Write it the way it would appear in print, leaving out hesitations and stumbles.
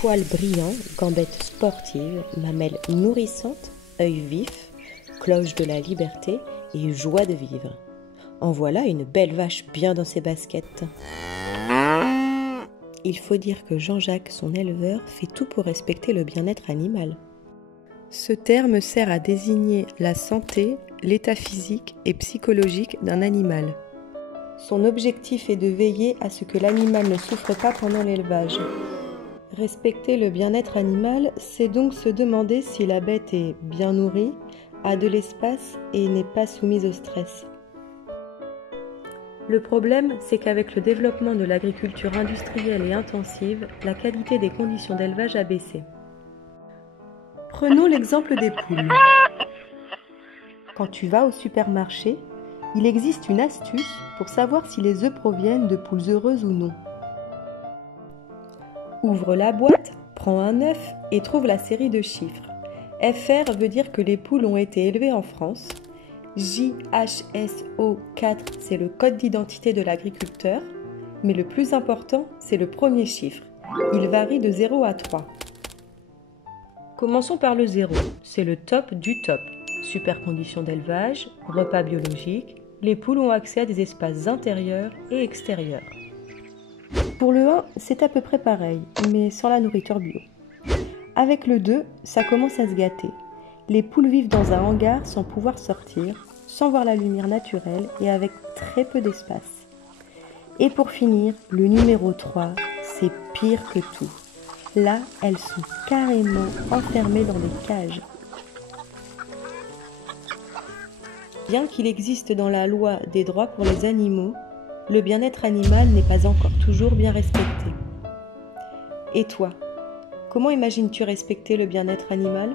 Poils brillants, gambettes sportives, mamelles nourrissantes, œil vif, cloche de la liberté et joie de vivre. En voilà une belle vache bien dans ses baskets. Il faut dire que Jean-Jacques, son éleveur, fait tout pour respecter le bien-être animal. Ce terme sert à désigner la santé, l'état physique et psychologique d'un animal. Son objectif est de veiller à ce que l'animal ne souffre pas pendant l'élevage. Respecter le bien-être animal, c'est donc se demander si la bête est bien nourrie, a de l'espace et n'est pas soumise au stress. Le problème, c'est qu'avec le développement de l'agriculture industrielle et intensive, la qualité des conditions d'élevage a baissé. Prenons l'exemple des poules. Quand tu vas au supermarché, il existe une astuce pour savoir si les œufs proviennent de poules heureuses ou non. Ouvre la boîte, prends un œuf et trouve la série de chiffres. FR veut dire que les poules ont été élevées en France. JHSO4, c'est le code d'identité de l'agriculteur. Mais le plus important, c'est le premier chiffre. Il varie de 0 à 3. Commençons par le 0. C'est le top du top. Super conditions d'élevage, repas biologiques. Les poules ont accès à des espaces intérieurs et extérieurs. Pour le 1, c'est à peu près pareil, mais sans la nourriture bio. Avec le 2, ça commence à se gâter. Les poules vivent dans un hangar sans pouvoir sortir, sans voir la lumière naturelle et avec très peu d'espace. Et pour finir, le numéro 3, c'est pire que tout. Là, elles sont carrément enfermées dans des cages. Bien qu'il existe dans la loi des droits pour les animaux, le bien-être animal n'est pas encore toujours bien respecté. Et toi, comment imagines-tu respecter le bien-être animal ?